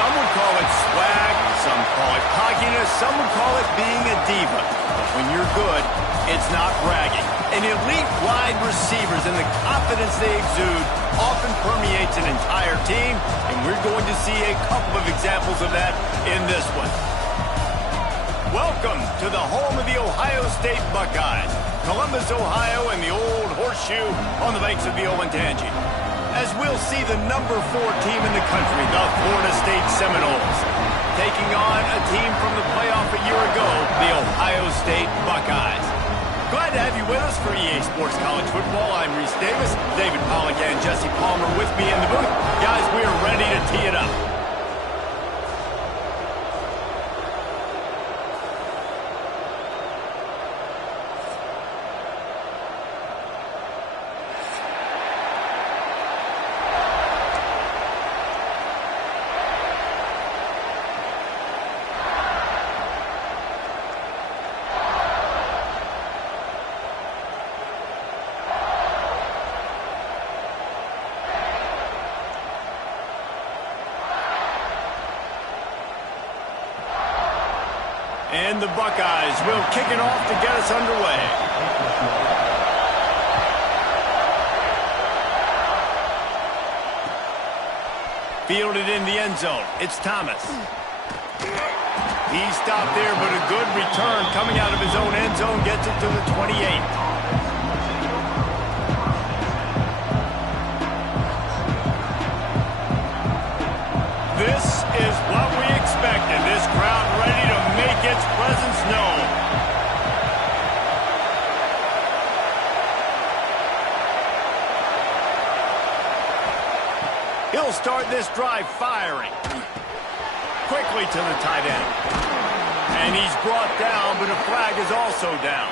Some would call it swag, some call it cockiness, some would call it being a diva. But when you're good, it's not bragging. And elite wide receivers and the confidence they exude often permeates an entire team, and we're going to see a couple of examples of that in this one. Welcome to the home of the Ohio State Buckeyes, Columbus, Ohio, and the old horseshoe on the banks of the Olentangy. As we'll see the number 4 team in the country, the Florida State Seminoles, taking on a team from the playoff a year ago, the Ohio State Buckeyes. Glad to have you with us for EA Sports College Football. I'm Reese Davis, David Pollack and Jesse Palmer with me in the booth. Guys, we are ready to tee it up. And the Buckeyes will kick it off to get us underway. Fielded in the end zone. It's Thomas. He stopped there, but a good return coming out of his own end zone gets it to the 28. This is what we expected. This crowd ready to make its presence known. He'll start this drive firing. Quickly to the tight end. And he's brought down, but a flag is also down.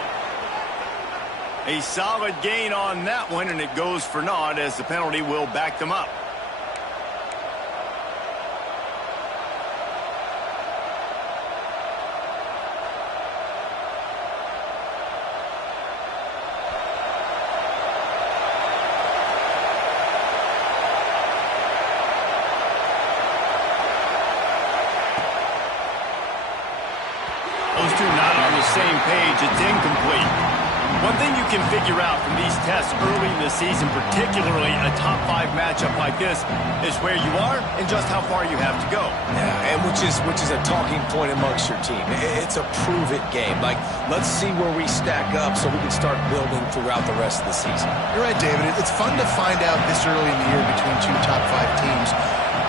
A solid gain on that one, and it goes for naught as the penalty will back them up. Those two not on the same page. It's incomplete. One thing you can figure out from these tests early in the season, particularly a top 5 matchup like this, is where you are and just how far you have to go. Yeah, and which is a talking point amongst your team. It's a prove-it game. Like, let's see where we stack up so we can start building throughout the rest of the season. You're right, David. It's fun to find out this early in the year between 2 top 5 teams.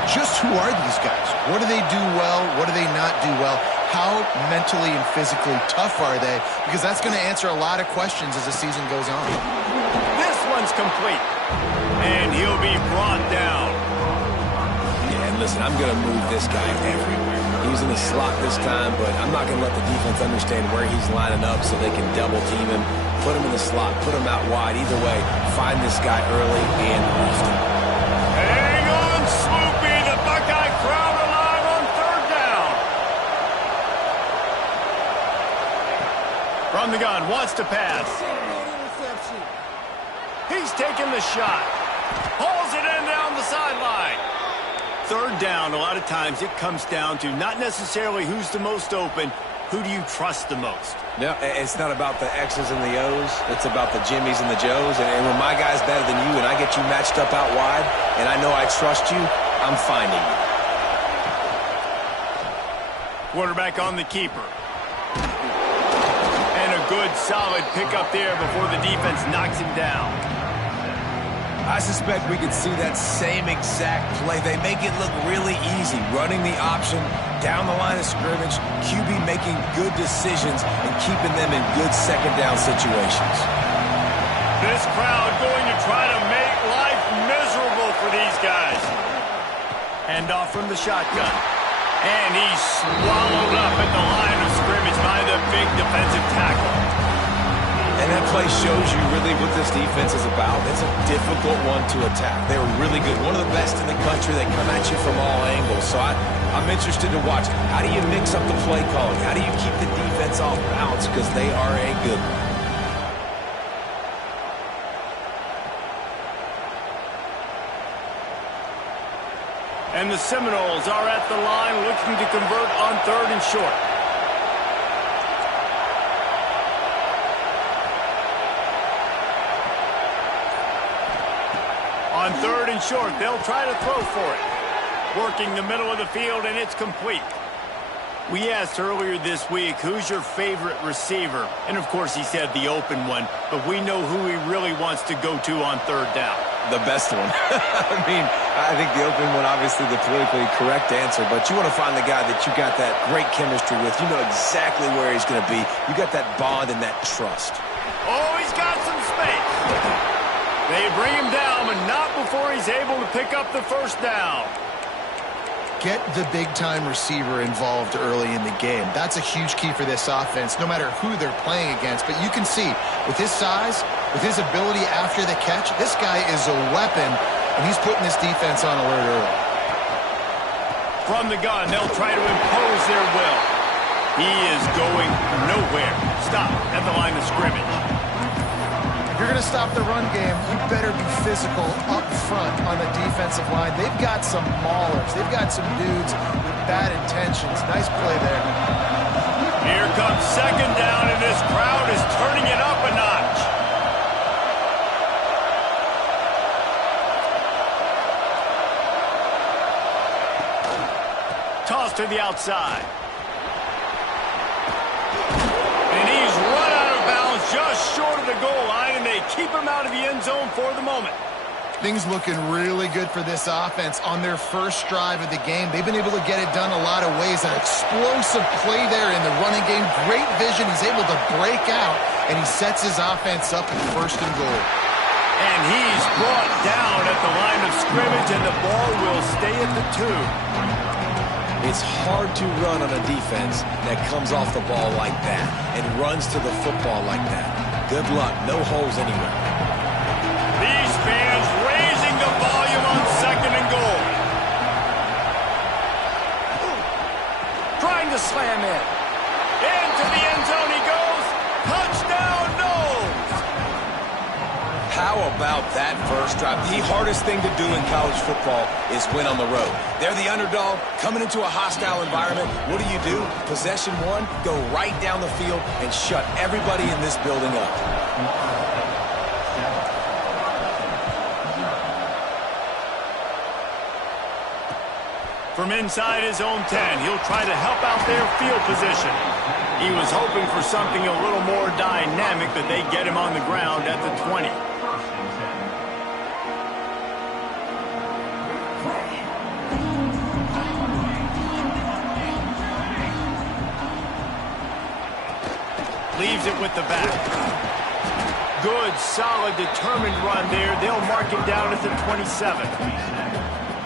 Just who are these guys? What do they do well? What do they not do well? How mentally and physically tough are they? Because that's going to answer a lot of questions as the season goes on. This one's complete. And he'll be brought down. Yeah, and listen, I'm going to move this guy everywhere. He's in the slot this time, but I'm not going to let the defense understand where he's lining up so they can double team him, put him in the slot, put him out wide. Either way, find this guy early and often. Hang on, Swoopy. The Buckeye crowd alive on 3rd down. From the gun, wants to pass. He's taking the shot. Hauls it in down the sideline. 3rd down, a lot of times it comes down to not necessarily who's the most open, who do you trust the most? No, it's not about the X's and the O's. It's about the Jimmies and the Joes. And when my guy's better than you and I get you matched up out wide and I know I trust you, I'm finding you. Quarterback on the keeper. And a good, solid pickup there before the defense knocks him down. I suspect we could see that same exact play. They make it look really easy, running the option down the line of scrimmage, QB making good decisions and keeping them in good 2nd down situations. This crowd going to try to make life miserable for these guys. Hand off from the shotgun. And he's swallowed up at the line of scrimmage by the big defensive tackle. And that play shows you really what this defense is about. It's a difficult one to attack. They're really good. One of the best in the country. They come at you from all angles. So I'm interested to watch. How do you mix up the play calling? How do you keep the defense off balance? Because they are a good one. And the Seminoles are at the line looking to convert on 3rd and short. On 3rd and short, they'll try to throw for it. Working the middle of the field, and it's complete. We asked earlier this week, who's your favorite receiver? And, of course, he said the open one, but we know who he really wants to go to on 3rd down. The best one. I mean, I think the open one, obviously the politically correct answer, but you want to find the guy that you got that great chemistry with. You know exactly where he's going to be. You got that bond and that trust. Oh, he's got some space. They bring him down, but not before he's able to pick up the 1st down. Get the big-time receiver involved early in the game. That's a huge key for this offense, no matter who they're playing against. But you can see, with his size, with his ability after the catch, this guy is a weapon, and he's putting this defense on alert early. From the gun, they'll try to impose their will. He is going nowhere. Stop at the line of scrimmage. If you're going to stop the run game, you better be physical up front on the defensive line. They've got some maulers. They've got some dudes with bad intentions. Nice play there. Here comes 2nd down, and this crowd is turning it up a notch. Toss to the outside. And he's run out of bounds just short of the goal line, and they keep him out of the end zone for the moment. Things looking really good for this offense on their first drive of the game. They've been able to get it done a lot of ways. An explosive play there in the running game. Great vision. He's able to break out, and he sets his offense up at 1st and goal. And he's brought down at the line of scrimmage, and the ball will stay at the 2. It's hard to run on a defense that comes off the ball like that and runs to the football like that. Good luck. No holes anywhere. These fans raising the volume on 2nd and goal. Trying to slam in. Into the end zone he goes. Touchdown, Noles. How about that first drive? The hardest thing to do in college football is win on the road. They're the underdog, coming into a hostile environment. What do? Possession 1, go right down the field and shut everybody in this building up. From inside his own 10, he'll try to help out their field position. He was hoping for something a little more dynamic, but they get him on the ground at the 20. Leaves it with the back. Good, solid, determined run there. They'll mark him down at the 27.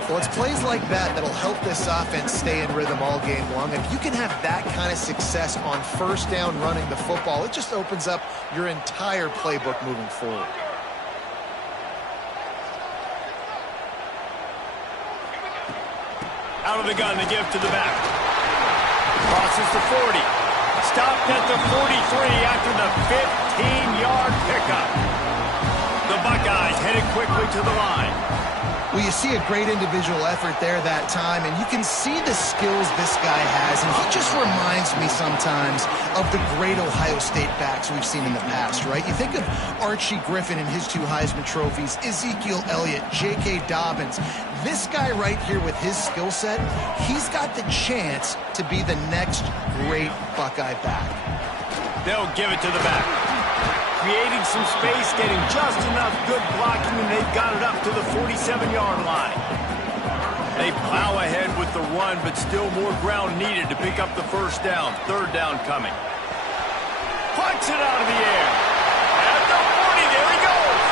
Well, it's plays like that that'll help this offense stay in rhythm all game long. If you can have that kind of success on 1st down running the football, it just opens up your entire playbook moving forward. Out of the gun to give to the back. Crosses the 40. Stopped at the 43 after the 15-yard pickup. The Buckeyes headed quickly to the line. Well, you see a great individual effort there that time, and you can see the skills this guy has, and he just reminds me sometimes of the great Ohio State backs we've seen in the past, right? You think of Archie Griffin and his 2 Heisman trophies, Ezekiel Elliott, J.K. Dobbins. This guy right here with his skill set, he's got the chance to be the next great Buckeye back. They'll give it to the back. Creating some space, getting just enough good blocking, and they've got it up to the 47-yard line. They plow ahead with the run, but still more ground needed to pick up the 1st down. 3rd down coming. Punts it out of the air. At the 40, there he goes.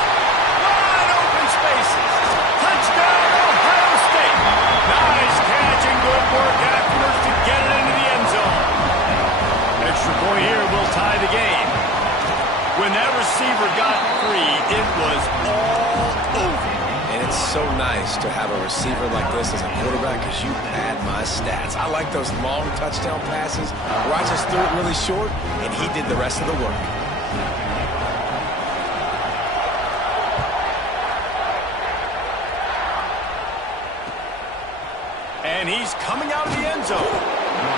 Wide open spaces. Touchdown, Ohio State. Nice catch and good work afterwards to get it into the end zone. Extra point here will tie the game. When that receiver got free, it was all over. And it's so nice to have a receiver like this as a quarterback because you pad my stats. I like those long touchdown passes where I just threw it really short, and he did the rest of the work. And he's coming out of the end zone.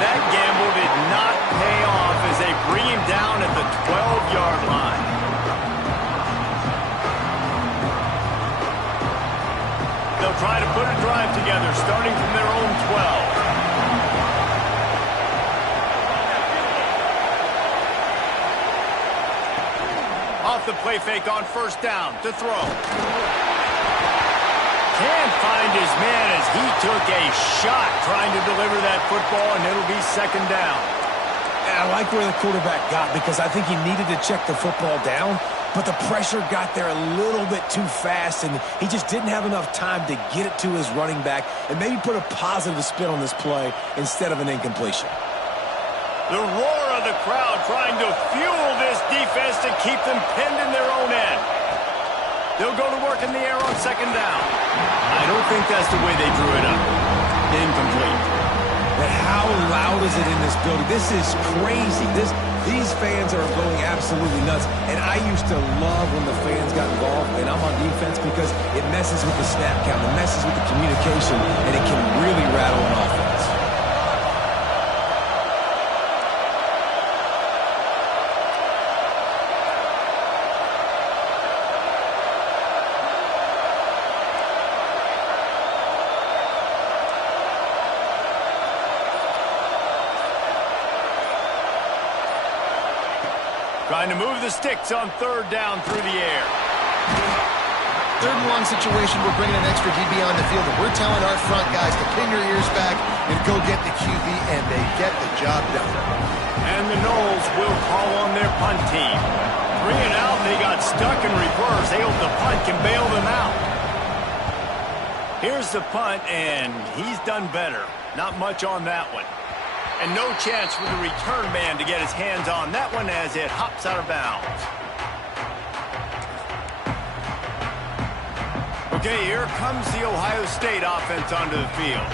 That gamble did not pay off as they bring him down at the 12-yard line. They'll try to put a drive together, starting from their own 12. Off the play fake on first down to throw. Can't find his man as he took a shot trying to deliver that football, and it'll be second down. And I like where the quarterback got because I think he needed to check the football down, but the pressure got there a little bit too fast, and he just didn't have enough time to get it to his running back and maybe put a positive spin on this play instead of an incompletion. The roar of the crowd trying to fuel this defense to keep them pinned in their own end. They'll go to work in the air on second down. I don't think that's the way they drew it up. Incomplete. But how loud is it in this building? This is crazy. These fans are going absolutely nuts. And I used to love when the fans got involved, and I'm on defense because it messes with the snap count, it messes with the communication, and it can really rattle an offense. Trying to move the sticks on third down through the air. Third and long situation, we're bringing an extra DB on the field, and we're telling our front guys to pin your ears back and go get the QB, and they get the job done. And the Noles will call on their punt team. 3 and out, they got stuck in reverse. They hope the punt can bail them out. Here's the punt, and he's done better. Not much on that one. And no chance for the return man to get his hands on that one as it hops out of bounds. Okay, here comes the Ohio State offense onto the field.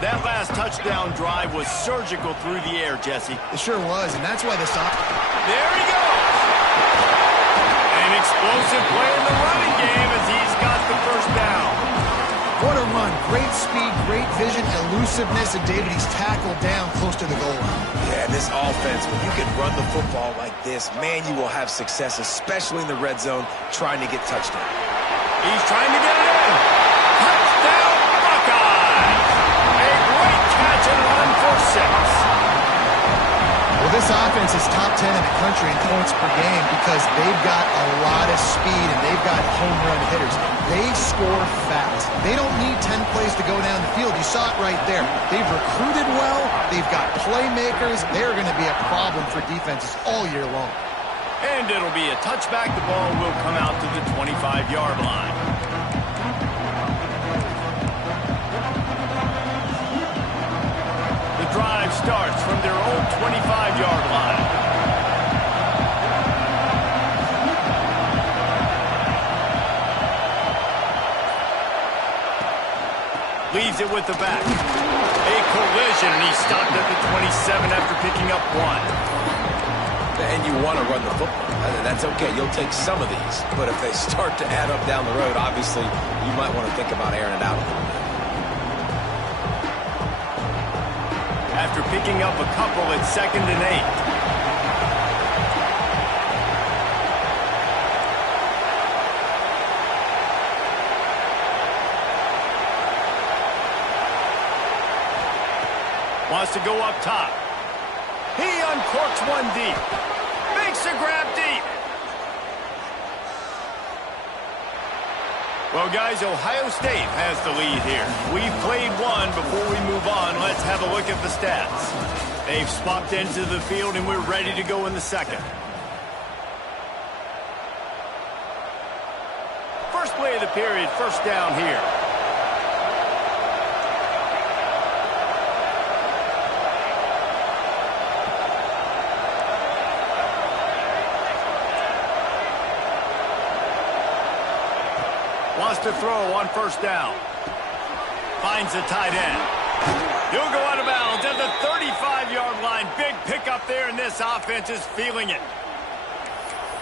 That last touchdown drive was surgical through the air, Jesse. It sure was, and that's why the stop. There he goes! An explosive play in the running game as he's got the first down. What a run. Great speed, great vision, elusiveness, and David, he's tackled down close to the goal line. Yeah, this offense, when you can run the football like this, man, you will have success, especially in the red zone, trying to get touchdown. He's trying to get it in. Touchdown, Buckeyes! A great catch and run for 6. Well, this offense is top 10 in the country in points per game because they've got a lot of speed and they've got home run hitters. They score fast. They don't need 10 plays to go down the field. You saw it right there. They've recruited well. They've got playmakers. They're going to be a problem for defenses all year long. And it'll be a touchback. The ball will come out to the 25-yard line. The drive starts from their own 25-yard line. Leaves it with the back. A collision, and he stopped at the 27 after picking up 1. And you want to run the football. That's okay. You'll take some of these. But if they start to add up down the road, obviously, you might want to think about airing it out a little bit. After picking up a couple, it's 2nd and 8. Wants to go up top. He uncorks one deep. Makes a grab deep. Well, guys, Ohio State has the lead here. We've played one. Before we move on, let's have a look at the stats. They've swapped into the field, and we're ready to go in the second. First play of the period, first down here. Wants to throw on first down. Finds the tight end. He'll go out of bounds at the 35-yard line. Big pickup there, and this offense is feeling it.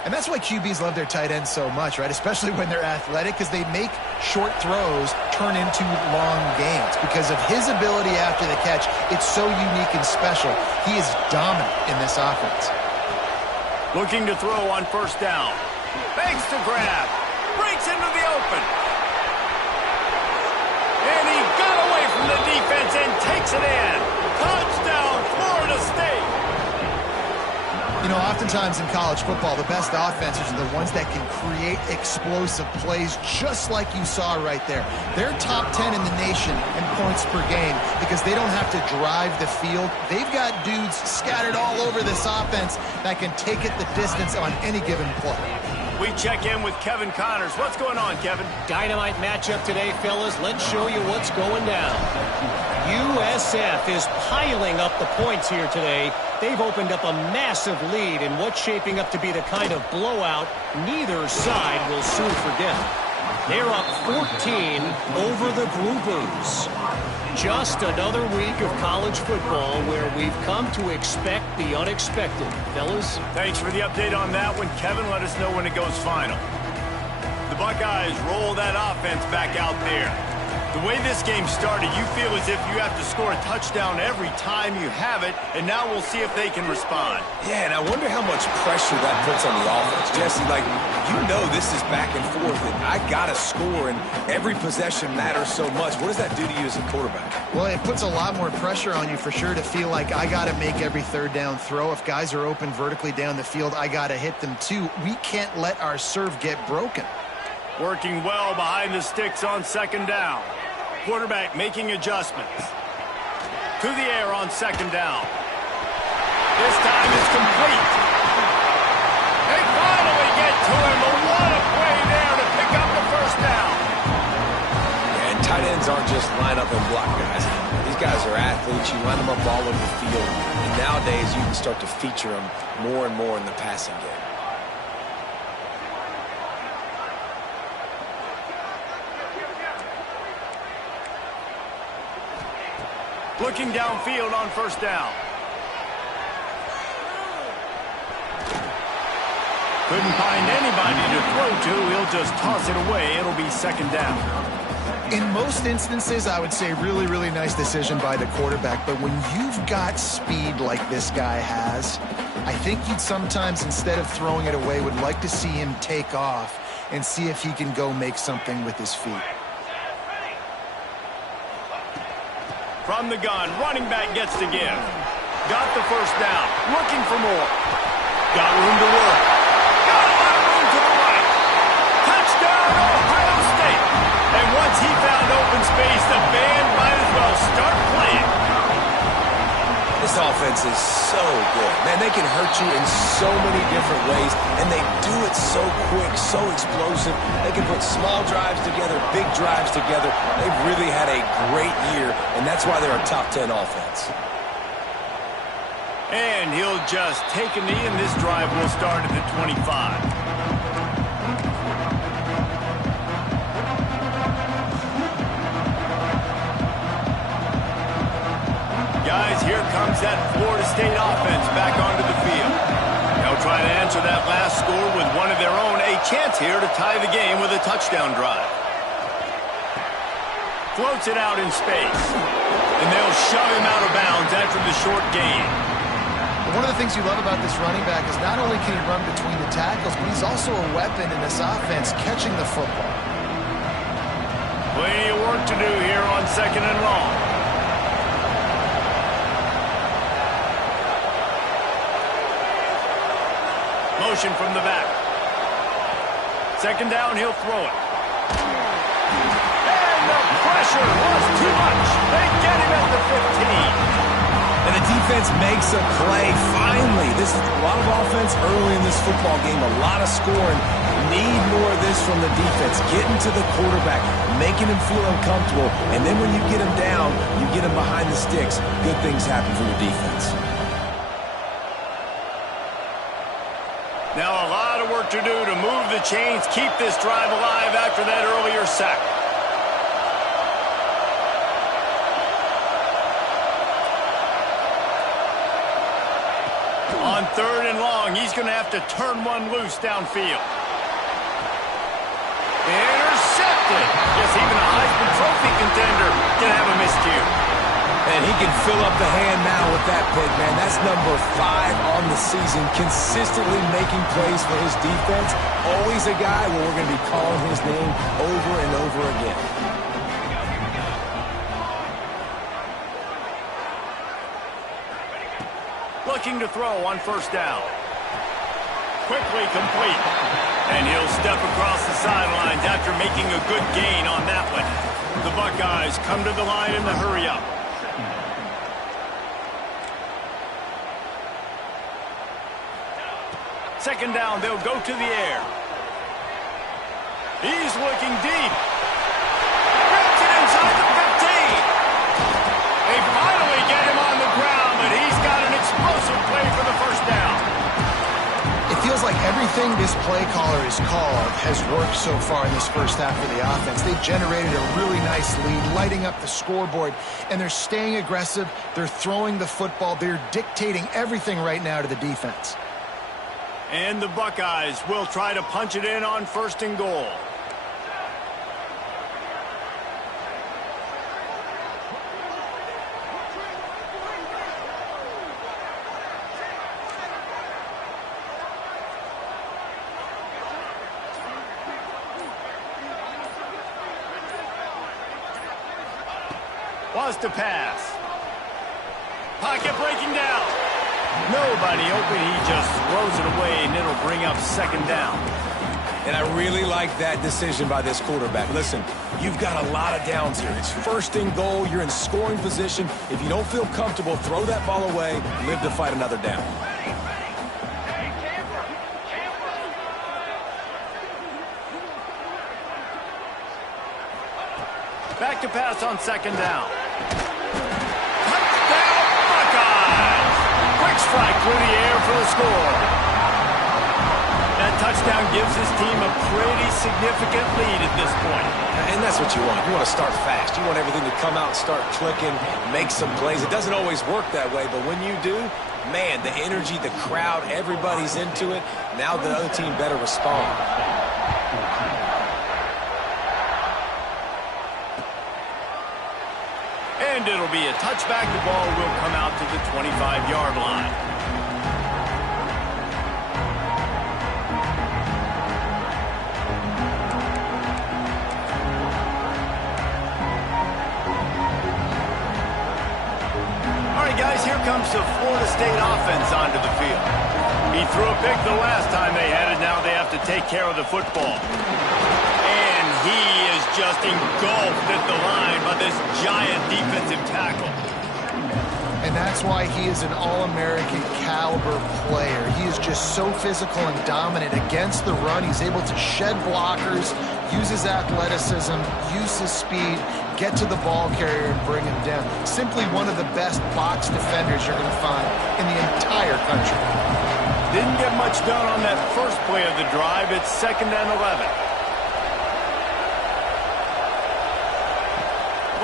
And that's why QBs love their tight ends so much, right? Especially when they're athletic, because they make short throws turn into long gains. Because of his ability after the catch, it's so unique and special. He is dominant in this offense. Looking to throw on first down. Fakes to grab. Breaks into the open. And he got away from the defense and takes it in. Touchdown, Florida State. You know, oftentimes in college football, the best offenses are the ones that can create explosive plays just like you saw right there. They're top 10 in the nation in points per game because they don't have to drive the field. They've got dudes scattered all over this offense that can take it the distance on any given play. We check in with Kevin Connors. What's going on, Kevin? Dynamite matchup today, fellas. Let's show you what's going down. USF is piling up the points here today. They've opened up a massive lead in what's shaping up to be the kind of blowout neither side will soon forget. They're up 14 over the Groovers. Just another week of college football where we've come to expect the unexpected. Fellas? Thanks for the update on that one, Kevin. Let us know when it goes final. The Buckeyes roll that offense back out there. The way this game started, you feel as if you have to score a touchdown every time you have it, and now we'll see if they can respond. Yeah, and I wonder how much pressure that puts on the offense. Jesse, like, you know this is back and forth, and I got to score, and every possession matters so much. What does that do to you as a quarterback? Well, it puts a lot more pressure on you for sure to feel like I got to make every third down throw. If guys are open vertically down the field, I got to hit them too. We can't let our serve get broken. Working well behind the sticks on second down. Quarterback making adjustments. To the air on second down. This time it's complete. They finally get to him, but what a play there to pick up the first down. Yeah, and tight ends aren't just line up and block guys. These guys are athletes. You line them up all over the field. And nowadays you can start to feature them more and more in the passing game. Looking downfield on first down. Couldn't find anybody to throw to. He'll just toss it away. It'll be second down. In most instances, I would say really, really nice decision by the quarterback. But when you've got speed like this guy has, I think you'd sometimes, instead of throwing it away, would like to see him take off and see if he can go make something with his feet. From the gun, running back gets to give. Got the first down. Looking for more. Got room to work. Got a lot of room to the right. Touchdown, Ohio State. And once he found open space, the band might as well start playing. This offense is so good. Man, they can hurt you in so many different ways, and they do it so quick, so explosive. They can put small drives together, big drives together. They've really had a great year, and that's why they're a top 10 offense. And he'll just take a knee, and this drive will start at the 25. Guys, here comes that Florida State offense back onto the field. They'll try to answer that last score with one of their own. A chance here to tie the game with a touchdown drive. Floats it out in space. And they'll shove him out of bounds after the short gain. One of the things you love about this running back is not only can he run between the tackles, but he's also a weapon in this offense catching the football. Plenty of work to do here on second and long. Motion from the back. Second down, he'll throw it. And the pressure was too much. They get him at the 15. And the defense makes a play. Finally, this is a lot of offense early in this football game, a lot of scoring. Need more of this from the defense. Getting to the quarterback, making him feel uncomfortable, and then when you get him down, you get him behind the sticks. Good things happen for your defense. Now a lot of work to do to move the chains, keep this drive alive after that earlier sack. On 3rd and long. He's going to have to turn one loose downfield. Intercepted. Yes, even a Heisman Trophy contender can have a miscue. And he can fill up the hand now with that pick, man. That's number 5 on the season, consistently making plays for his defense. Always a guy where we're going to be calling his name over and over again. Looking to throw on 1st down. Quickly complete. And he'll step across the sidelines after making a good gain on that one. The Buckeyes come to the line in the hurry-up. Second down, they'll go to the air. He's looking deep. Rips it inside the 15. They finally get him on the ground, but he's got an explosive play for the 1st down. It feels like everything this play caller has called has worked so far in this 1st half for the offense. They've generated a really nice lead, lighting up the scoreboard, and they're staying aggressive. They're throwing the football. They're dictating everything right now to the defense. And the Buckeyes will try to punch it in on 1st and goal. Wants to pass. Pocket breaking down. Nobody open. He just throws it away, and it'll bring up 2nd down. And I really like that decision by this quarterback. Listen, you've got a lot of downs here. It's 1st and goal. You're in scoring position. If you don't feel comfortable, throw that ball away. Live to fight another down. Back to pass on 2nd down. Touchdown, Buckeyes! Quick strike through the air for the score. That touchdown gives his team a pretty significant lead at this point. And that's what you want. You want to start fast. You want everything to come out and start clicking, make some plays. It doesn't always work that way, but when you do, man, the energy, the crowd, everybody's into it. Now the other team better respond. And it'll be a touchback. The ball will come out to the 25-yard line. All right, guys, here comes the Florida State offense onto the field. He threw a pick the last time they had it. Now they have to take care of the football. And he is just engulfed at the line by this giant defensive tackle. And that's why he is an All-American caliber player. He is just so physical and dominant against the run. He's able to shed blockers, use his athleticism, use his speed, get to the ball carrier and bring him down. Simply one of the best box defenders you're going to find in the entire country. Didn't get much done on that first play of the drive. It's 2nd and 11.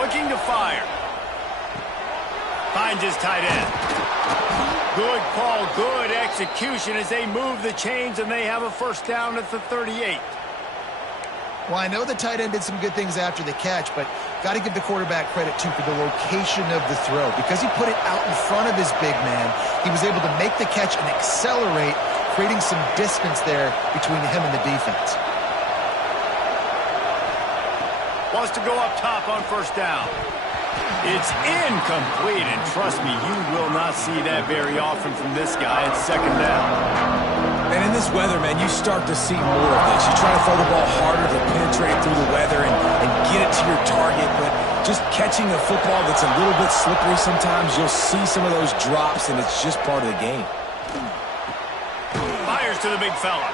Looking to fire. Finds his tight end. Good call, good execution as they move the chains and they have a 1st down at the 38. Well, I know the tight end did some good things after the catch, but got to give the quarterback credit, too, for the location of the throw. Because he put it out in front of his big man, he was able to make the catch and accelerate, creating some distance there between him and the defense. Wants to go up top on 1st down. It's incomplete, and trust me, you will not see that very often from this guy. It's 2nd down. And in this weather, man, you start to see more of this. You try to throw the ball harder to penetrate through the weather and get it to your target, but just catching a football that's a little bit slippery sometimes, you'll see some of those drops, and it's just part of the game. Fires to the big fella.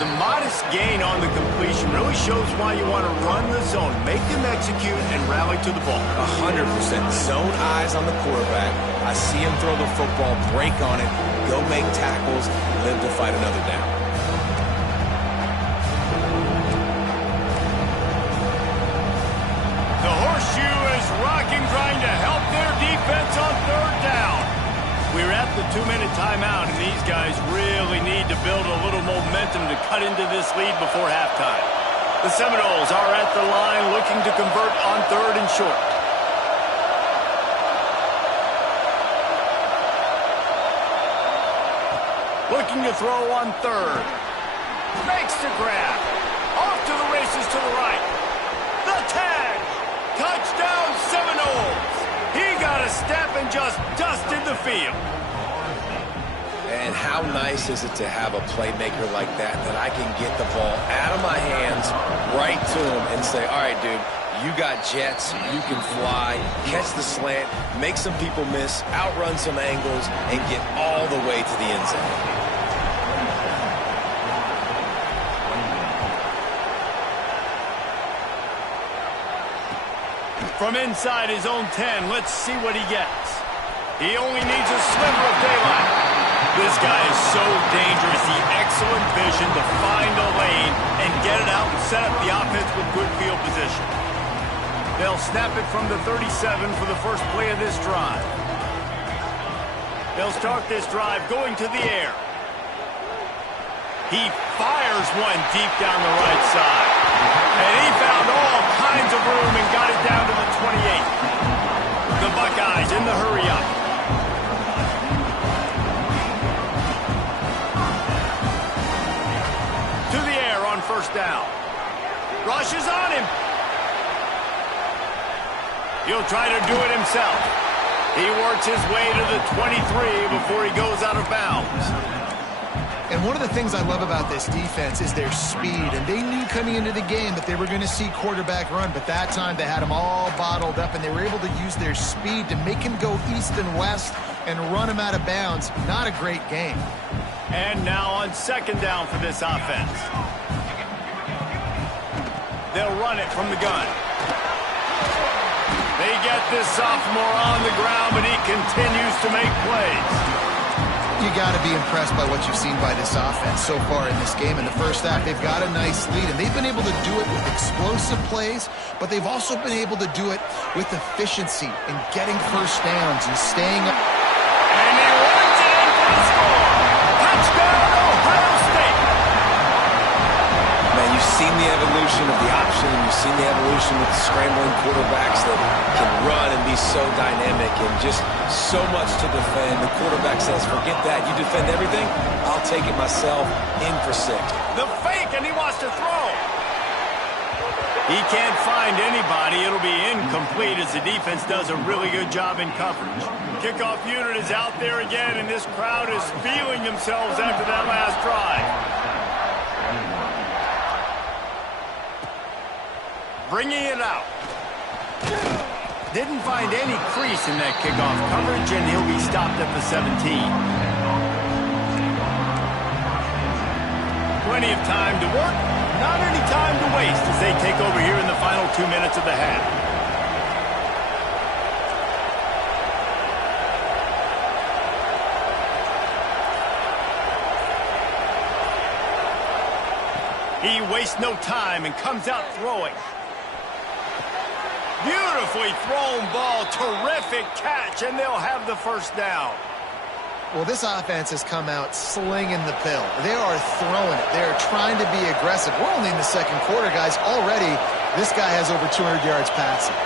The modest gain on the completion really shows why you want to run the zone, make them execute, and rally to the ball. 100%. Zone eyes on the quarterback. I see him throw the football, break on it, go make tackles, live to fight another down. The horseshoe is rocking, trying to help their defense on 3rd down. We're at the 2-minute timeout, and these want them to cut into this lead before halftime. The Seminoles are at the line looking to convert on 3rd and short. Looking to throw on 3rd. Makes the grab. Off to the races to the right. The tag. Touchdown Seminoles. He got a step and just dusted the field. And how nice is it to have a playmaker like that I can get the ball out of my hands right to him and say, all right, dude, you got jets, you can fly, catch the slant, make some people miss, outrun some angles, and get all the way to the end zone. From inside his own 10, let's see what he gets. He only needs a sliver of daylight. This guy is so dangerous. The excellent vision to find a lane and get it out and set up the offense with good field position. They'll snap it from the 37 for the first play of this drive. They'll start this drive going to the air. He fires one deep down the right side. And he found all kinds of room and got it down to the 28. The Buckeyes in the hurry-up. First down. Rushes on him. He'll try to do it himself. He works his way to the 23 before he goes out of bounds. And one of the things I love about this defense is their speed. And they knew coming into the game that they were going to see quarterback run. But that time they had him all bottled up, and they were able to use their speed to make him go east and west and run him out of bounds. Not a great game. And now on 2nd down for this offense. They'll run it from the gun. They get this sophomore on the ground, but he continues to make plays. You got to be impressed by what you've seen by this offense so far in this game. In the first half, they've got a nice lead, and they've been able to do it with explosive plays, but they've also been able to do it with efficiency and getting first downs and staying up. And he runs in for the score. Touchdown, Ohio State. Man, you've seen the evolution of the option, and you've seen the evolution with the scrambling quarterbacks that can run and be so dynamic and just so much to defend. The quarterback says, forget that. You defend everything, I'll take it myself. In for 6. The fake, and he wants to throw. He can't find anybody. It'll be incomplete as the defense does a really good job in coverage. Kickoff unit is out there again, and this crowd is feeling themselves after that last drive. Bringing it out. Didn't find any crease in that kickoff coverage, and he'll be stopped at the 17. Plenty of time to work, not any time to waste as they take over here in the final 2 minutes of the half. He wastes no time and comes out throwing. Beautifully thrown ball, terrific catch, and they'll have the first down. Well, this offense has come out slinging the pill. They are throwing it. They are trying to be aggressive. We're only in the second quarter, guys. Already, this guy has over 200 yards passing.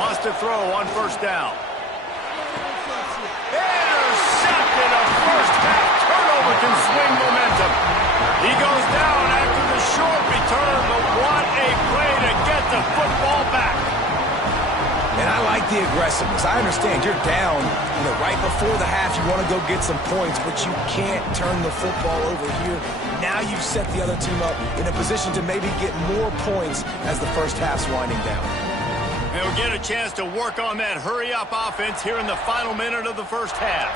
Wants to throw on first down. Intercepted. A first half turnover can swing momentum. He goes down after the short return, but what a play to get the football back. And I like the aggressiveness. I understand you're down, right before the half. You want to go get some points, but you can't turn the football over here. Now you've set the other team up in a position to maybe get more points as the first half's winding down. They'll get a chance to work on that hurry-up offense here in the final minute of the first half.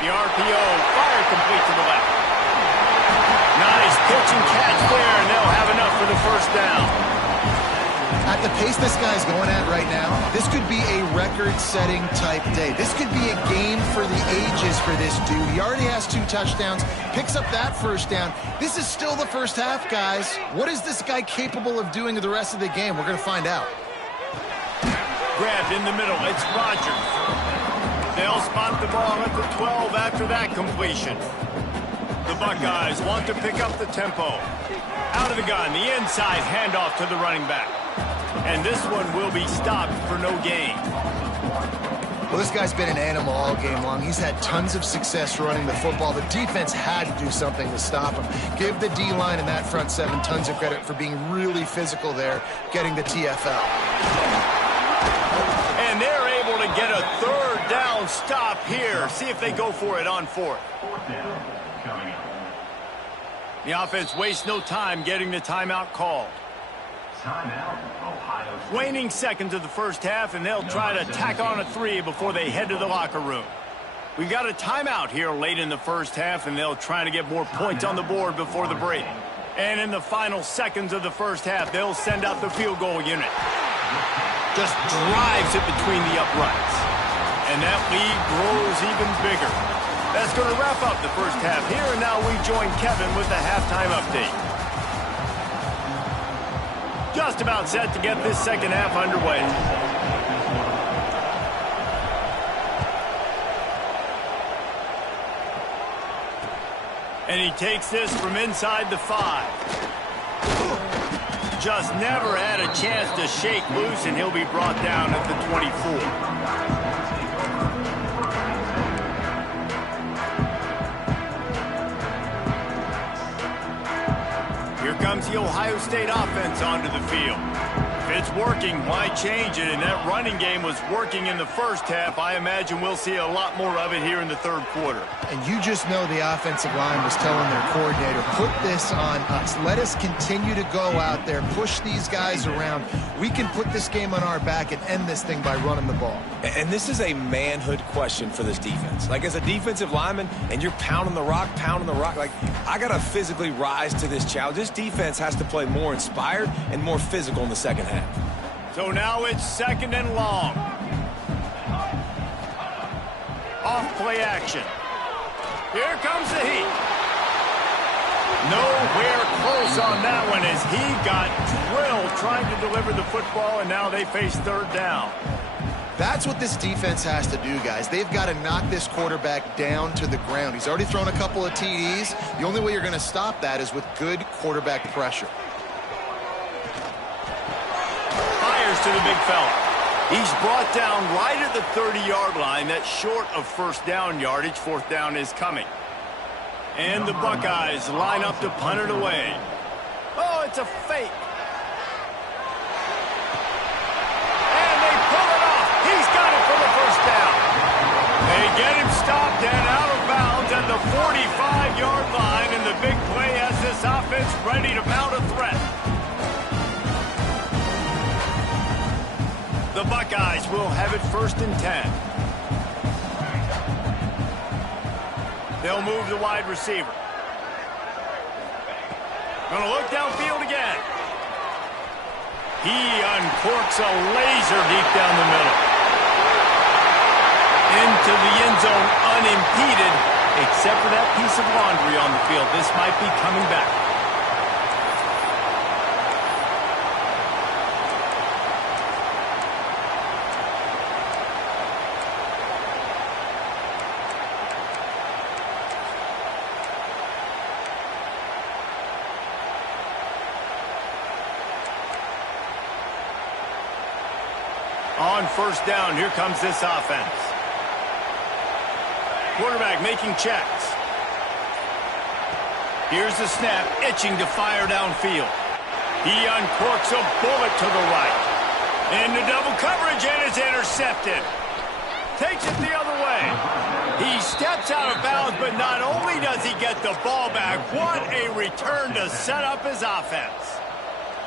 The RPO, fire complete to the left. Nice pitch and catch there, and they'll have enough for the first down. At the pace this guy's going at right now, this could be a record-setting type day. This could be a game for the ages for this dude. He already has 2 touchdowns, picks up that first down. This is still the first half, guys. What is this guy capable of doing the rest of the game? We're going to find out. grabbed in the middle. It's Rodgers. They'll spot the ball at the 12 after that completion. The Buckeyes want to pick up the tempo. Out of the gun, the inside handoff to the running back. And this one will be stopped for no gain. Well, this guy's been an animal all game long. He's had tons of success running the football. The defense had to do something to stop him. Give the D-line and that front seven tons of credit for being really physical there, getting the TFL. And they're able to get a third down stop here. See if they go for it on fourth. The offense wastes no time getting the timeout called. Waning seconds of the first half, and they'll try to tack on a 3 before they head to the locker room. We got a timeout here late in the first half, and they'll try to get more points on the board before the break. And in the final seconds of the first half, they'll send out the field goal unit. Just drives it between the uprights. And that lead grows even bigger. That's going to wrap up the first half here, and now we join Kevin with the halftime update. Just about set to get this second half underway. And he takes this from inside the 5. Just never had a chance to shake loose, and he'll be brought down at the 24. Here comes the Ohio State offense onto the field. If it's working, why change it? And that running game was working in the first half. I imagine we'll see a lot more of it here in the third quarter. And you just know the offensive line was telling their coordinator, put this on us. Let us continue to go out there, push these guys around. We can put this game on our back and end this thing by running the ball. And this is a manhood question for this defense. Like, as a defensive lineman, and you're pounding the rock, like, I got to physically rise to this challenge. This defense has to play more inspired and more physical in the second half. So now it's second and long. Off play action. Here comes the heat. Nowhere close on that one as he got drilled trying to deliver the football, and now they face third down. That's what this defense has to do, guys. They've got to knock this quarterback down to the ground. He's already thrown a couple of TDs. The only way you're going to stop that is with good quarterback pressure. Fires to the big fella. He's brought down right at the 30-yard line. That's short of first down yardage. Fourth down is coming. And the Buckeyes line up to punt it away. Oh, it's a fake. And they pull it off. He's got it for the first down. They get him stopped and out of bounds at the 45-yard line. And the big play has this offense ready to mount a threat. The Buckeyes will have it first and 10. They'll move the wide receiver. Gonna look downfield again. He uncorks a laser deep down the middle. Into the end zone unimpeded, except for that piece of laundry on the field. This might be coming back. On first down, here comes this offense. Quarterback making checks. Here's the snap, itching to fire downfield. He uncorks a bullet to the right. Into double coverage, and it's intercepted. Takes it the other way. He steps out of bounds, but not only does he get the ball back, what a return to set up his offense.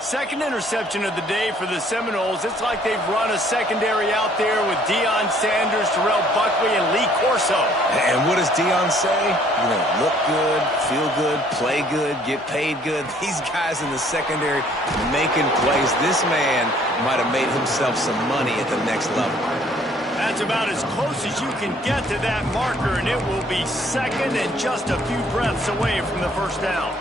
Second interception of the day for the Seminoles. It's like they've run a secondary out there with Deion Sanders, Terrell Buckley, and Lee Corso. And what does Deion say? You know, look good, feel good, play good, get paid good. These guys in the secondary making plays. This man might have made himself some money at the next level. That's about as close as you can get to that marker, and it will be second and just a few breaths away from the first down.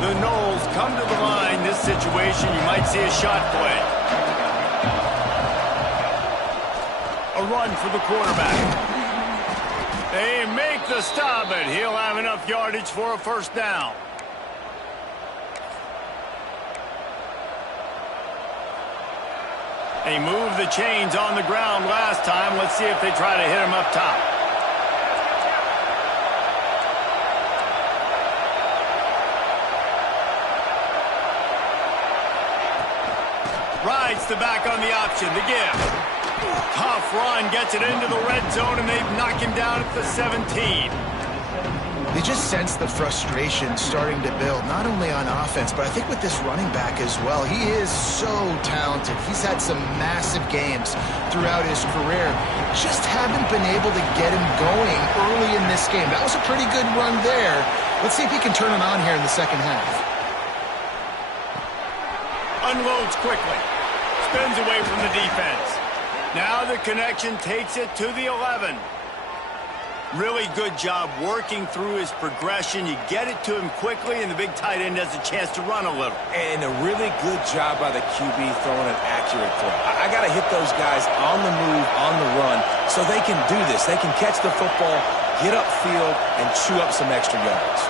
The Noles come to the line. This situation, you might see a shot play. A run for the quarterback. They make the stop, but he'll have enough yardage for a first down. They moved the chains on the ground last time. Let's see if they try to hit him up top. Rides the back on the option. The give. Tough run, gets it into the red zone, and they knock him down at the 17. They just sense the frustration starting to build, not only on offense, but I think with this running back as well. He is so talented. He's had some massive games throughout his career. Just haven't been able to get him going early in this game. That was a pretty good run there. Let's see if he can turn it on here in the second half. Unloads quickly. Spins away from the defense. Now the connection takes it to the 11. Really good job working through his progression. You get it to him quickly, and the big tight end has a chance to run a little. And a really good job by the QB throwing an accurate throw. I got to hit those guys on the move, on the run, so they can do this. They can catch the football, get upfield, and chew up some extra yards.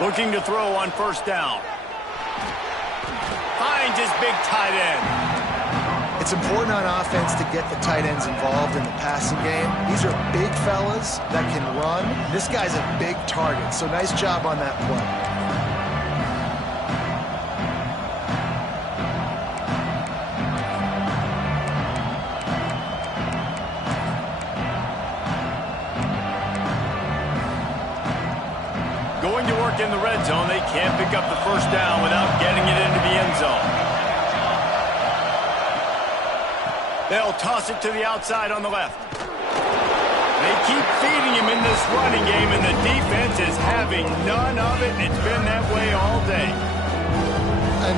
Looking to throw on first down. Finds his big tight end. It's important on offense to get the tight ends involved in the passing game. These are big fellas that can run. This guy's a big target, so nice job on that play. Going to work in the red zone. They can't pick up the first down without getting it into the end zone. They'll toss it to the outside on the left. They keep feeding him in this running game, and the defense is having none of it. It's been that way all day.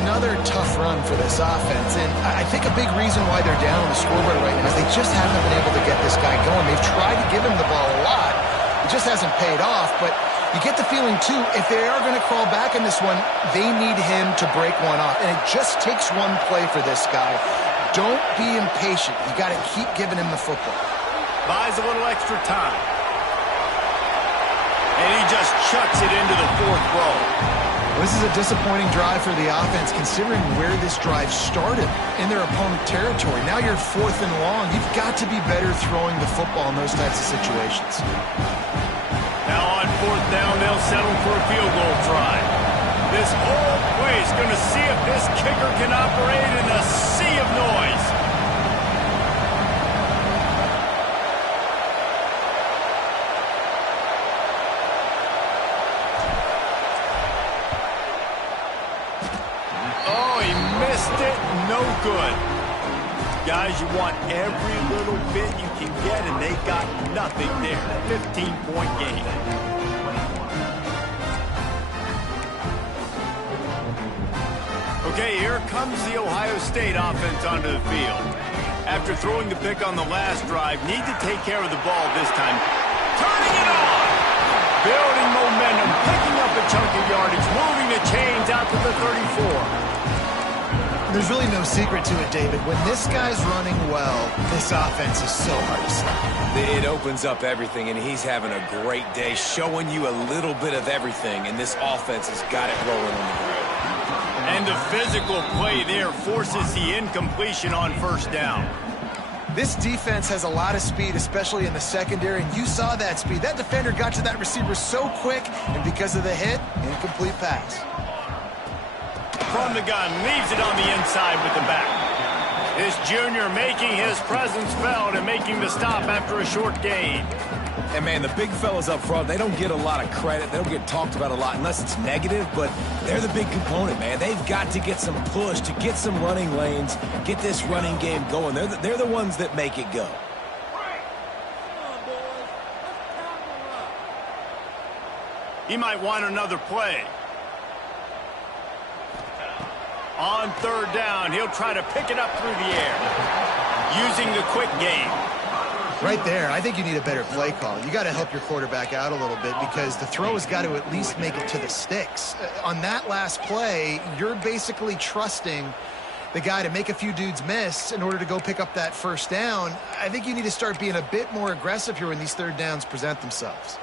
Another tough run for this offense, and I think a big reason why they're down on the scoreboard right now is they just haven't been able to get this guy going. They've tried to give him the ball a lot. It just hasn't paid off, but you get the feeling, too, if they are going to crawl back in this one, they need him to break one off, and it just takes one play for this guy. Don't be impatient. You got to keep giving him the football. Buys a little extra time. And he just chucks it into the fourth row. This is a disappointing drive for the offense, considering where this drive started in their opponent territory. Now you're 4th and long. You've got to be better throwing the football in those types of situations. Now on 4th down, they'll settle for a field goal try. This whole place going to see if this kicker can operate in a sea of noise. Oh, he missed it. No good. Guys, you want every little bit you can get, and they got nothing there. 15-point game. Okay, here comes the Ohio State offense onto the field. After throwing the pick on the last drive, need to take care of the ball this time. Turning it on! Building momentum, picking up a chunk of yardage, moving the chains out to the 34. There's really no secret to it, David. When this guy's running well, this offense is so hard to stop. It opens up everything, and he's having a great day, showing you a little bit of everything, and this offense has got it rolling on the ground. And the physical play there forces the incompletion on first down. This defense has a lot of speed, especially in the secondary, and you saw that speed. That defender got to that receiver so quick, and because of the hit, incomplete pass. From the gun, leaves it on the inside with the back. This junior making his presence felt and making the stop after a short gain. And, man, the big fellas up front, they don't get a lot of credit. They don't get talked about a lot unless it's negative, but they're the big component, man. They've got to get some push to get some running lanes, get this running game going. They're the ones that make it go. He might want another play. On 3rd down, he'll try to pick it up through the air. Using the quick game. Right there, I think you need a better play call. You got to help your quarterback out a little bit because the throw has got to at least make it to the sticks. On that last play, you're basically trusting the guy to make a few dudes miss in order to go pick up that first down. I think you need to start being a bit more aggressive here when these third downs present themselves.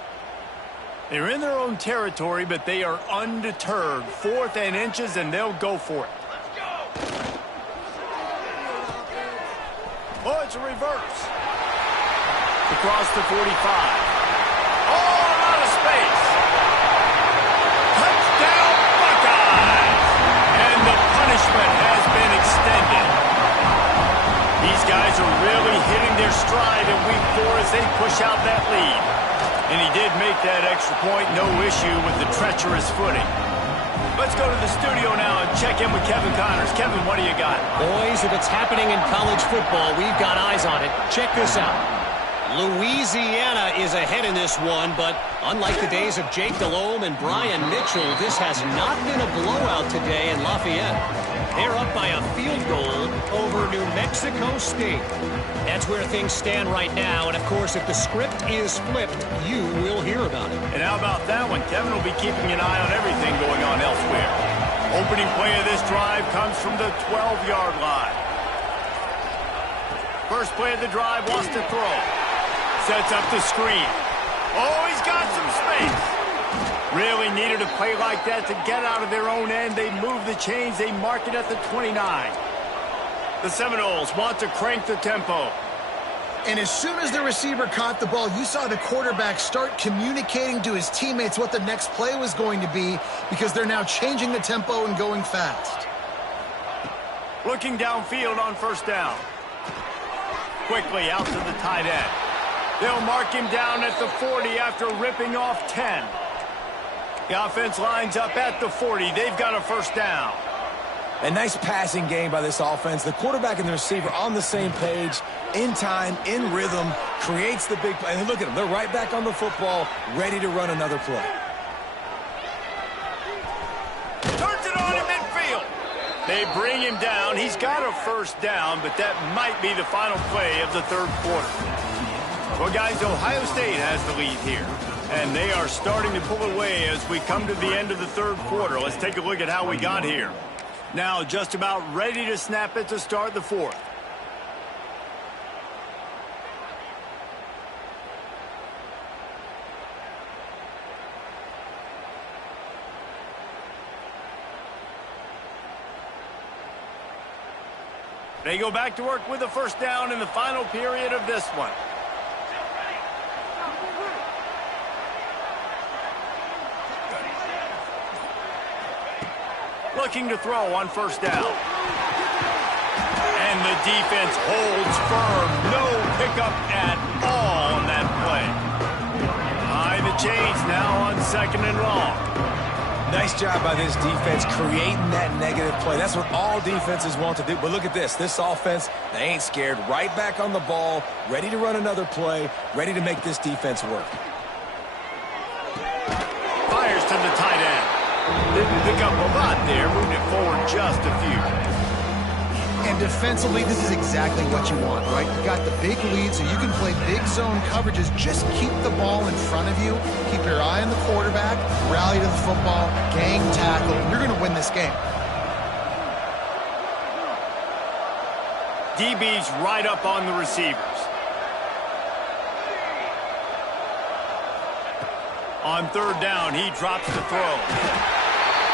They're in their own territory, but they are undeterred. 4th and inches, and they'll go for it. Oh, it's a reverse. Across the 45. Oh, out of space. Touchdown, Buckeyes. And the punishment has been extended. These guys are really hitting their stride in week 4 as they push out that lead. And he did make that extra point, no issue with the treacherous footing. Let's go to the studio now and check in with Kevin Connors. Kevin, what do you got? Boys, if it's happening in college football, we've got eyes on it. Check this out. Louisiana is ahead in this one, but unlike the days of Jake Delhomme and Brian Mitchell, this has not been a blowout today in Lafayette. They're up by a field goal over New Mexico State. That's where things stand right now, and of course, if the script is flipped, you will hear about it. And how about that one? Kevin will be keeping an eye on everything going on elsewhere. Opening play of this drive comes from the 12-yard line. First play of the drive, wants to throw. Sets up the screen. Oh, he's got some space. Really needed a play like that to get out of their own end. They move the chains. They mark it at the 29. The Seminoles want to crank the tempo. And as soon as the receiver caught the ball, you saw the quarterback start communicating to his teammates what the next play was going to be because they're now changing the tempo and going fast. Looking downfield on first down. Quickly out to the tight end. They'll mark him down at the 40 after ripping off 10. The offense lines up at the 40. They've got a first down. A nice passing game by this offense. The quarterback and the receiver on the same page, in time, in rhythm, creates the big play. And look at them. They're right back on the football, ready to run another play. Turns it on in midfield. They bring him down. He's got a first down, but that might be the final play of the third quarter. Well, guys, Ohio State has the lead here, and they are starting to pull away as we come to the end of the third quarter. Let's take a look at how we got here. Now just about ready to snap it to start the fourth. They go back to work with the first down in the final period of this one. Looking to throw on first down. And the defense holds firm. No pickup at all on that play. Behind the chains now on second and long. Nice job by this defense creating that negative play. That's what all defenses want to do. But look at this. This offense, they ain't scared. Right back on the ball, ready to run another play, ready to make this defense work. Fires to the tight end. Didn't pick up a lot there, moving it forward just a few. And defensively, this is exactly what you want, right? You got the big lead, so you can play big zone coverages. Just keep the ball in front of you. Keep your eye on the quarterback. Rally to the football. Gang tackle. You're going to win this game. DB's right up on the receivers. On third down, he drops the throw.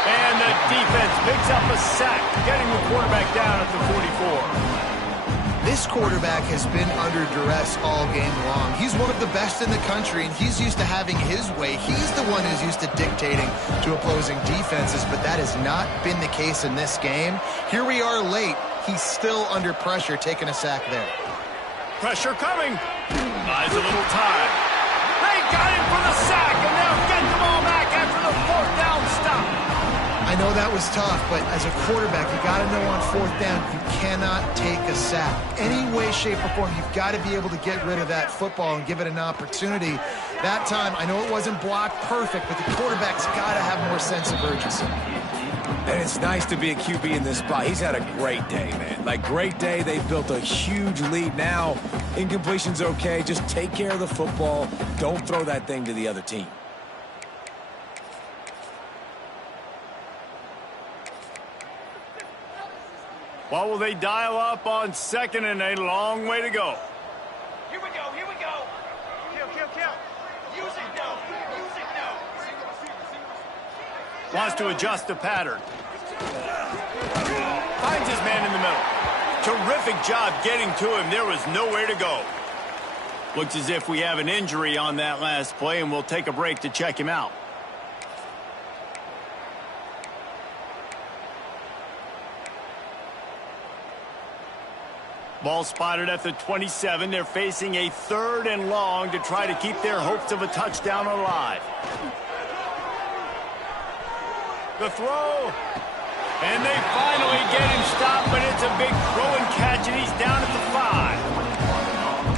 And the defense picks up a sack, getting the quarterback down at the 44. This quarterback has been under duress all game long. He's one of the best in the country, and he's used to having his way. He's the one who's used to dictating to opposing defenses, but that has not been the case in this game. Here we are late. He's still under pressure, taking a sack there. Pressure coming. Buys a little time. They got him for the sack, and they'll get the ball back after the fourth down stop. I know that was tough, but as a quarterback, you got to know on fourth down, you cannot take a sack. Any way, shape, or form, you've got to be able to get rid of that football and give it an opportunity. That time, I know it wasn't blocked perfect, but the quarterback's got to have more sense of urgency. And it's nice to be a QB in this spot. He's had a great day, man. Like, great day. They've built a huge lead. Now, incompletion's okay. Just take care of the football. Don't throw that thing to the other team. What will they dial up on second and a long way to go? Here we go, here we go. Kill. Use it now. Wants to adjust the pattern. Finds his man in the middle. Terrific job getting to him. There was nowhere to go. Looks as if we have an injury on that last play, and we'll take a break to check him out. Ball spotted at the 27. They're facing a 3rd and long to try to keep their hopes of a touchdown alive. The throw. And they finally get him stopped, but it's a big throw and catch, and he's down at the 5.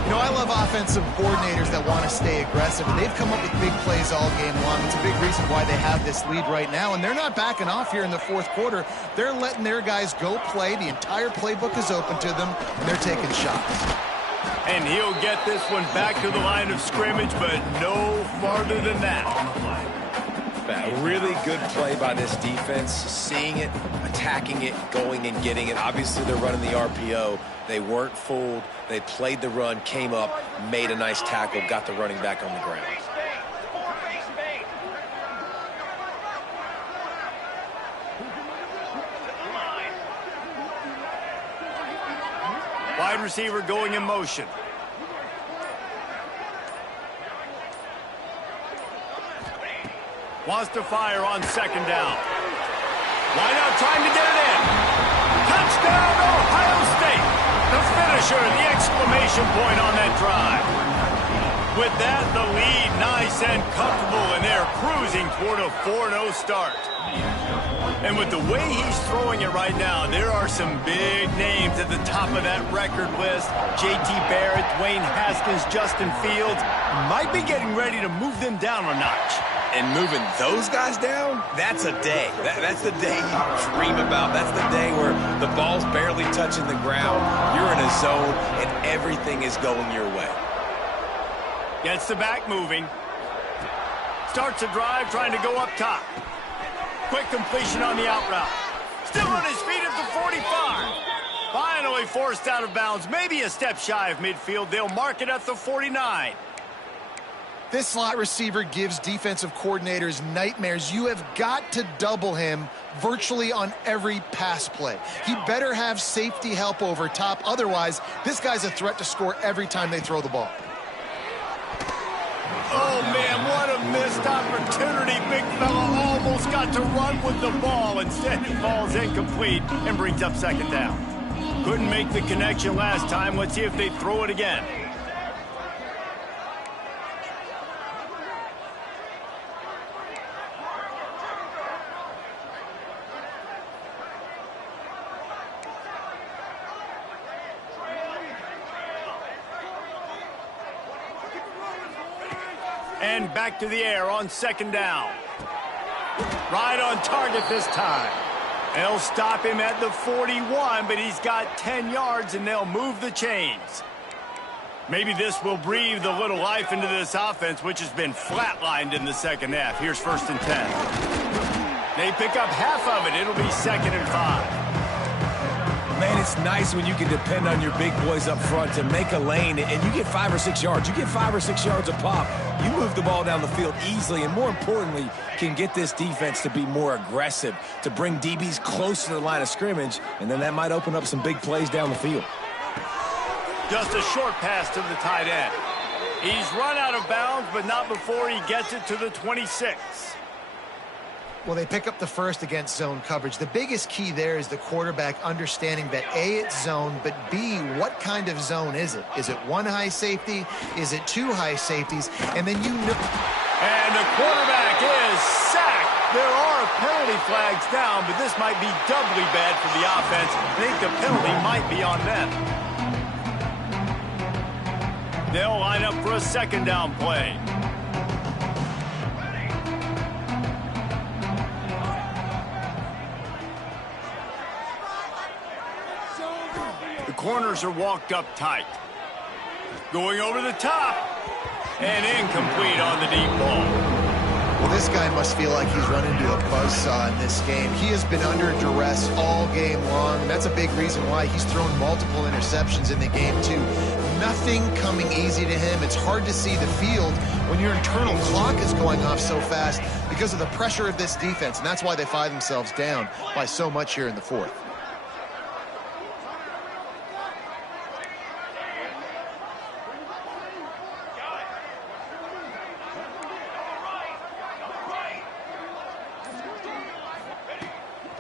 You know, I love offensive coordinators that want to stay aggressive, and they've come up with big plays all game long. It's a big reason why they have this lead right now, and they're not backing off here in the 4th quarter. They're letting their guys go play. The entire playbook is open to them, and they're taking shots. And he'll get this one back to the line of scrimmage, but no farther than that. A really good play by this defense, seeing it, attacking it, going and getting it. Obviously, they're running the RPO. They weren't fooled. They played the run, came up, made a nice tackle, got the running back on the ground. Wide receiver going in motion. Wants to fire on second down. Line out, time to get it in. Touchdown, Ohio State. The finisher, the exclamation point on that drive. With that, the lead nice and comfortable, and they're cruising toward a 4-0 start. And with the way he's throwing it right now, there are some big names at the top of that record list. J.T. Barrett, Dwayne Haskins, Justin Fields might be getting ready to move them down a notch. And moving those guys down, that's a day. That's the day you dream about. That's the day where the ball's barely touching the ground. You're in a zone, and everything is going your way. Gets the back moving. Starts a drive trying to go up top. Quick completion on the out route. Still on his feet at the 45. Finally forced out of bounds. Maybe a step shy of midfield. They'll mark it at the 49. This slot receiver gives defensive coordinators nightmares. You have got to double him virtually on every pass play. He better have safety help over top. Otherwise, this guy's a threat to score every time they throw the ball. Oh, man, what a missed opportunity. Big fella almost got to run with the ball. Instead, it falls incomplete and brings up second down. Couldn't make the connection last time. Let's see if they throw it again. And back to the air on second down. Right on target this time. They'll stop him at the 41, but he's got 10 yards, and they'll move the chains. Maybe this will breathe a little life into this offense, which has been flatlined in the second half. Here's 1st and 10. They pick up half of it. It'll be 2nd and 5. Man, it's nice when you can depend on your big boys up front to make a lane, and you get 5 or 6 yards. You get 5 or 6 yards a pop. You move the ball down the field easily, and more importantly, can get this defense to be more aggressive, to bring DBs close to the line of scrimmage, and then that might open up some big plays down the field. Just a short pass to the tight end. He's run out of bounds, but not before he gets it to the 26. Well, they pick up the first against zone coverage. The biggest key there is the quarterback understanding that A, it's zone, but B, what kind of zone is it? Is it one high safety? Is it two high safeties? And then you know. And the quarterback is sacked. There are penalty flags down, but this might be doubly bad for the offense. I think the penalty might be on them. They'll line up for a second down play. corners are walked up tight. Going over the top. And incomplete on the deep ball. Well, this guy must feel like he's run into a buzzsaw in this game. He has been under duress all game long. That's a big reason why he's thrown multiple interceptions in the game, too. Nothing coming easy to him. It's hard to see the field when your internal clock is going off so fast because of the pressure of this defense, and that's why they find themselves down by so much here in the fourth.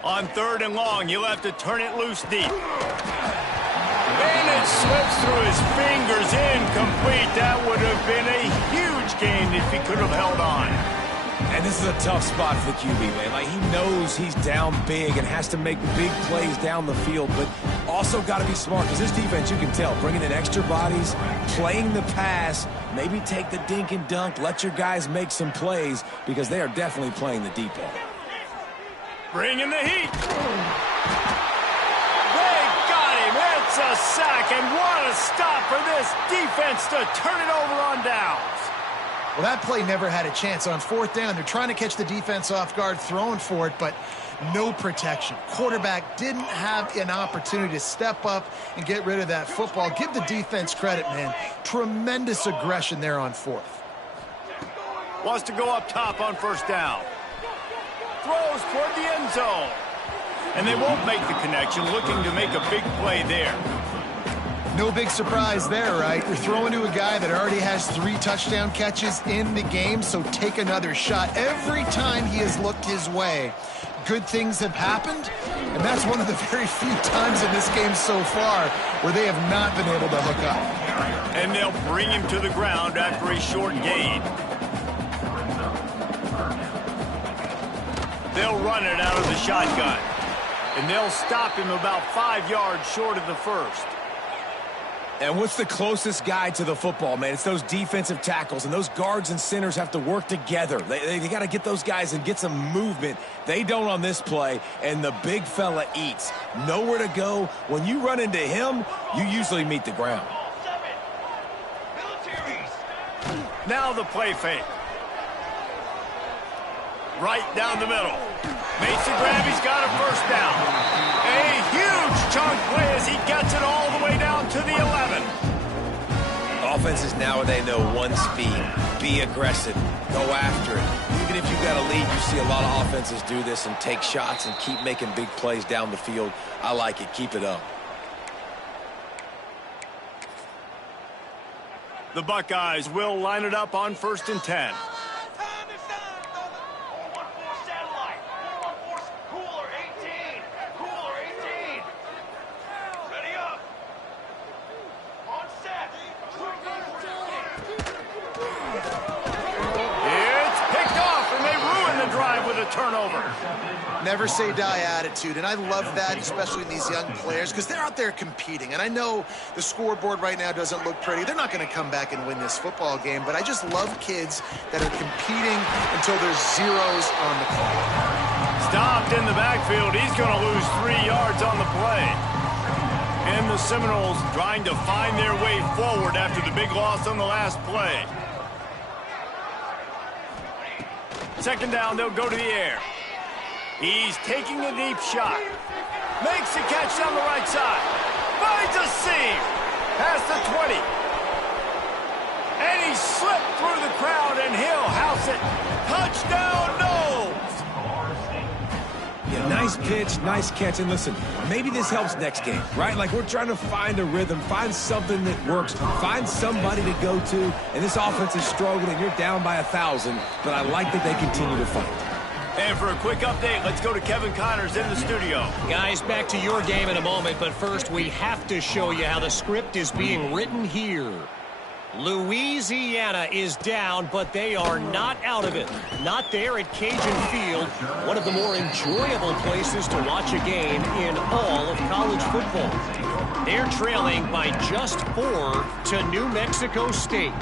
On 3rd and long, you'll have to turn it loose deep. And it slips through his fingers, incomplete. That would have been a huge gain if he could have held on. And this is a tough spot for the QB, man. Like, he knows he's down big and has to make big plays down the field, but also got to be smart because this defense, you can tell, bringing in extra bodies, playing the pass, maybe take the dink and dunk, let your guys make some plays because they are definitely playing the deep ball. Bringing the heat. They got him. It's a sack, and what a stop for this defense to turn it over on downs. Well, that play never had a chance. On 4th down, they're trying to catch the defense off guard, throwing for it, but no protection. Quarterback didn't have an opportunity to step up and get rid of that football. Give the defense credit, man. Tremendous aggression there on 4th. Wants to go up top on 1st down. Throws toward the end zone. And they won't make the connection, looking to make a big play there. No big surprise there, right? You're throwing to a guy that already has 3 touchdown catches in the game, so take another shot. Every time he has looked his way, good things have happened, and that's one of the very few times in this game so far where they have not been able to hook up. And they'll bring him to the ground after a short gain. They'll run it out of the shotgun. And they'll stop him about 5 yards short of the first. And what's the closest guy to the football, man? It's those defensive tackles, and those guards and centers have to work together. They got to get those guys and get some movement. They don't on this play, and the big fella eats. Nowhere to go. When you run into him, you usually meet the ground. Now the play fake. Right down the middle. Makes the grab. He's got a 1st down. A huge chunk play as he gets it all the way down to the 11. Offenses now, they know one speed. Be aggressive. Go after it. Even if you've got a lead, you see a lot of offenses do this and take shots and keep making big plays down the field. I like it. Keep it up. The Buckeyes will line it up on 1st and 10. Turnover. Never say die attitude, and I love that, especially in these young players, because they're out there competing. And I know the scoreboard right now doesn't look pretty. They're not going to come back and win this football game, but I just love kids that are competing until there's zeros on the clock. Stopped in the backfield. He's going to lose 3 yards on the play. And the Seminoles trying to find their way forward after the big loss on the last play. 2nd down, they'll go to the air. He's taking a deep shot. Makes the catch down the right side. Finds a seam. Past the 20. And he slipped through the crowd, and he'll house it. Touchdown, Noles! Yeah, nice pitch, nice catch. And listen, maybe this helps next game, right? Like, we're trying to find a rhythm, find something that works, find somebody to go to. And this offense is struggling, and you're down by 1,000. But I like that they continue to fight. And for a quick update, let's go to Kevin Connors in the studio. Guys, back to your game in a moment. But first, we have to show you how the script is being written here. Louisiana is down, but they are not out of it. Not there at Cajun Field, one of the more enjoyable places to watch a game in all of college football. They're trailing by just 4 to New Mexico State.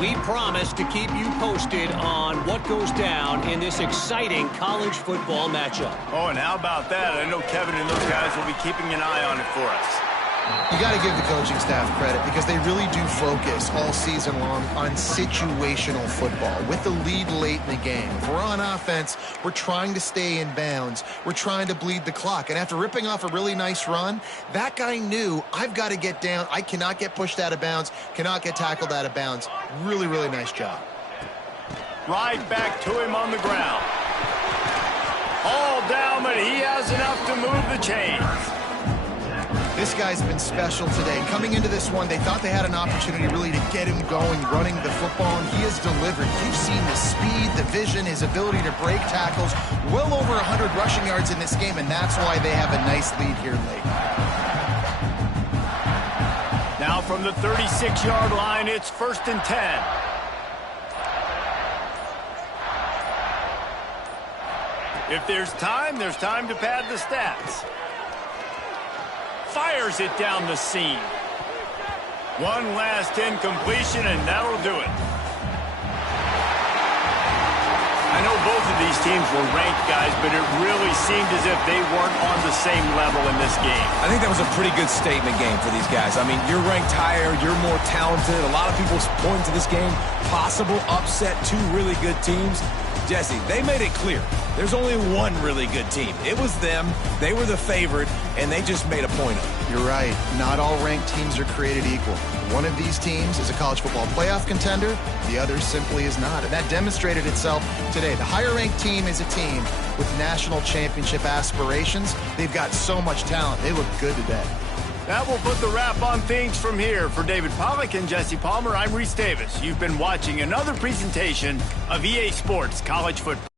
We promise to keep you posted on what goes down in this exciting college football matchup. Oh, and how about that? I know Kevin and those guys will be keeping an eye on it for us. You got to give the coaching staff credit because they really do focus all season long on situational football. With the lead late in the game, if we're on offense, we're trying to stay in bounds. We're trying to bleed the clock. And after ripping off a really nice run, that guy knew, I've got to get down. I cannot get pushed out of bounds, cannot get tackled out of bounds. Really, really nice job. Right back to him on the ground. All down, but he has enough to move the chains. This guy's been special today. Coming into this one, they thought they had an opportunity really to get him going, running the football, and he has delivered. You've seen the speed, the vision, his ability to break tackles. Well over 100 rushing yards in this game, and that's why they have a nice lead here late. Now from the 36-yard line, it's 1st and 10. If there's time to pad the stats. Fires it down the seam. One last incompletion, and that'll do it. I know both of these teams were ranked, guys, but it really seemed as if they weren't on the same level in this game. I think that was a pretty good statement game for these guys. I mean, you're ranked higher, you're more talented. A lot of people point to this game, possible upset, two really good teams. Jesse, they made it clear. There's only one really good team. It was them. They were the favorite, and they just made a point of it. You're right. Not all ranked teams are created equal. One of these teams is a college football playoff contender. The other simply is not. And that demonstrated itself today. The higher-ranked team is a team with national championship aspirations. They've got so much talent. They look good today. That will put the wrap on things from here. For David Pollack and Jesse Palmer, I'm Reese Davis. You've been watching another presentation of EA Sports College Football.